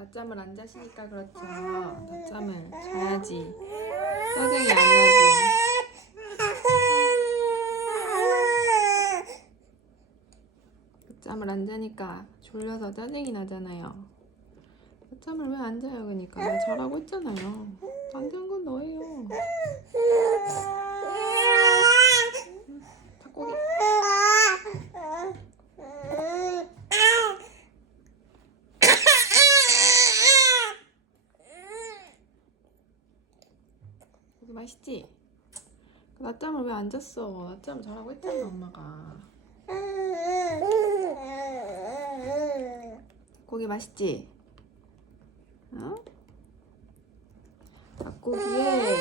낮잠을 안 자시니까 그렇죠. 낮잠을 자야지. 짜증이 안 나지. 낮잠을 안 자니까 졸려서 짜증이 나잖아요. 낮잠을 왜 안 자요? 그러니까 나 자라고 했잖아요. 안 잔 건 너예요. 닭고기. 고기 맛있지? 그 낮잠을 왜 안 잤어? 낮잠 자라고 했잖아 엄마가. 고기 맛있지? 어? 닭고기에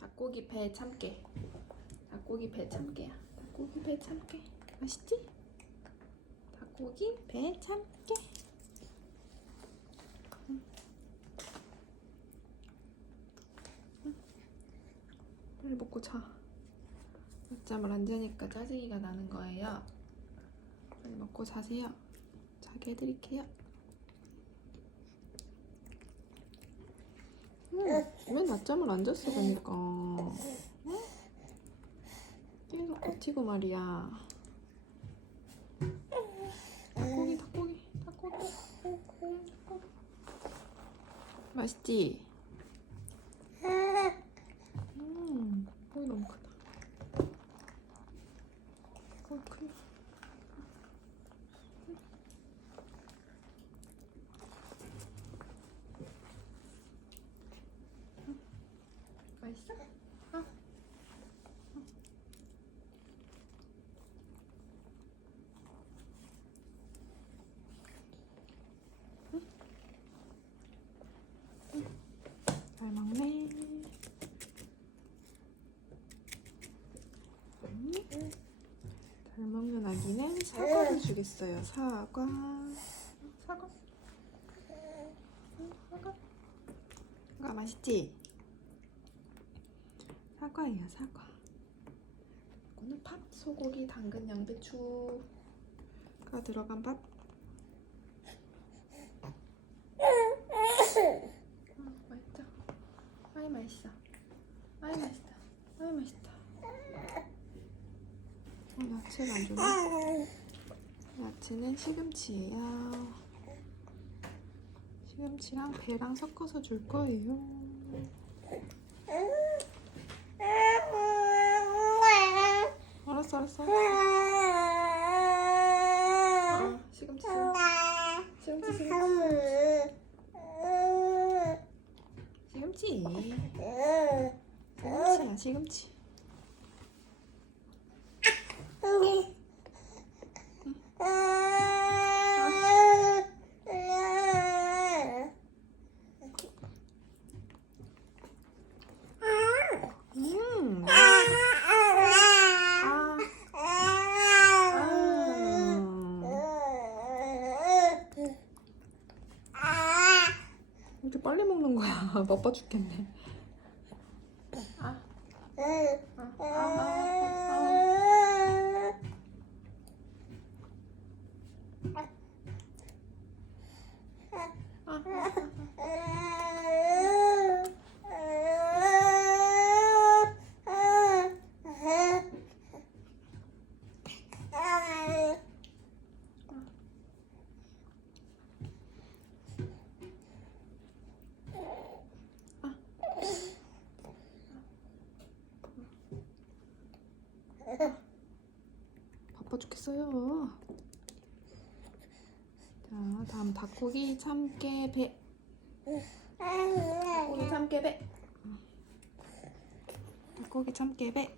닭고기 배 참깨. 닭고기 배 참깨야. 닭고기 배 참깨. 맛있지? 닭고기 배 참깨. 응. 응. 빨리 먹고 자. 낮잠을 안 자니까 짜증이가 나는 거예요. 빨리 먹고 자세요. 자게 해드릴게요. 응, 왜 낮잠을 안 잤어, 그러니까. 응? 계속 버티고 말이야. 닭고기, 닭고기, 닭고기. 닭고기. 맛있지? 음, 고기 너무 크다. 고기 크네. 맛있어? 어? 응? 응. 잘 먹네. 응? 잘 먹는 아기는 사과를 주겠어요. 사과. 사과. 응, 사과. 사과 맛있지? 사과예요, 사과. 이거는 밥, 소고기, 당근, 양배추가 들어간 밥. 음, 맛있다. 아이 맛있어. 아이 맛있다. 아이 맛있다. 어, 야채를 안 주네. 야채는 시금치예요. 시금치랑 배랑 섞어서 줄 거예요. 알았어, 알았어. 아, 시금치, 시금치, 시금치, 시금치. 시금치야, 시금치. 음. 아. 아. 이렇게 빨리 먹는 거야. 바빠 죽겠네. 아. 아, 아, 아, 아, 아, 아, 아. 바빠 죽겠어요. 자, 다음 닭고기 참깨 배. 닭고기 참깨 배. 닭고기 참깨 배.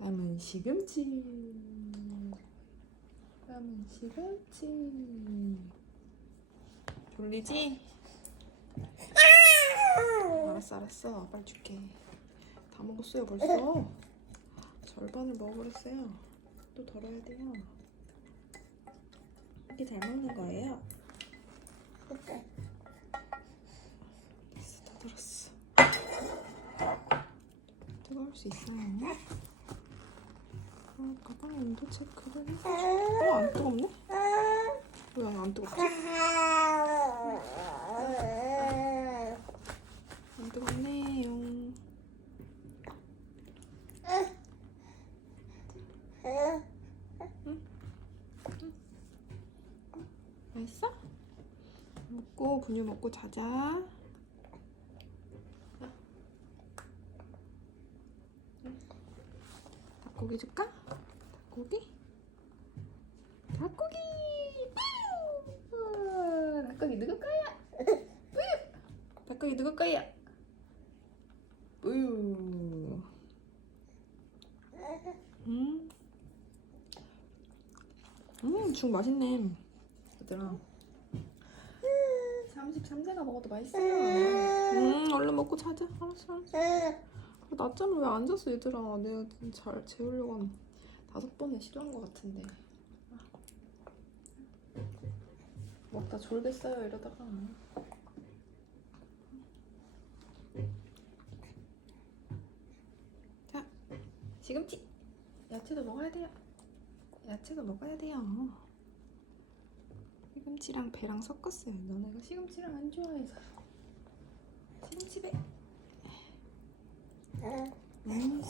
다음은 시금치. 다음은 시금치. 졸리지? 알았어, 알았어. 빨리 줄게. 다 먹었어요, 벌써. 절반을 먹어버렸어요. 또 덜어야 돼요. 이렇게 잘 먹는 거예요. 됐어, 다 들었어. 뜨거울 수 있어요. 어, 가방 온도 체크를 해가지고. 어, 안 뜨겁네? 왜 안 뜨겁지? 안 뜨겁네요. 맛있어? 먹고 분유 먹고 자자. 닭고기 줄까? 닭고기? 닭고기! 닭고기 누구 거야? 뿌유! 닭고기 누구 거야? 뿌유! 음, 음, 죽 맛있네. 얘들아. 33세가 먹어도 맛있어요. 음, 얼른 먹고 자자. 알았어, 알았어. 낮잠을 왜 안 잤어, 얘들아? 내가 잘 재우려고 한 다섯 번을 시도한 것 같은데. 먹다 졸겠어요, 이러다가. 자, 시금치. 야채도 먹어야 돼요. 야채도 먹어야 돼요. 시금치랑 배랑 섞었어요. 너네가 시금치랑 안 좋아해서. 시금치 배. 음.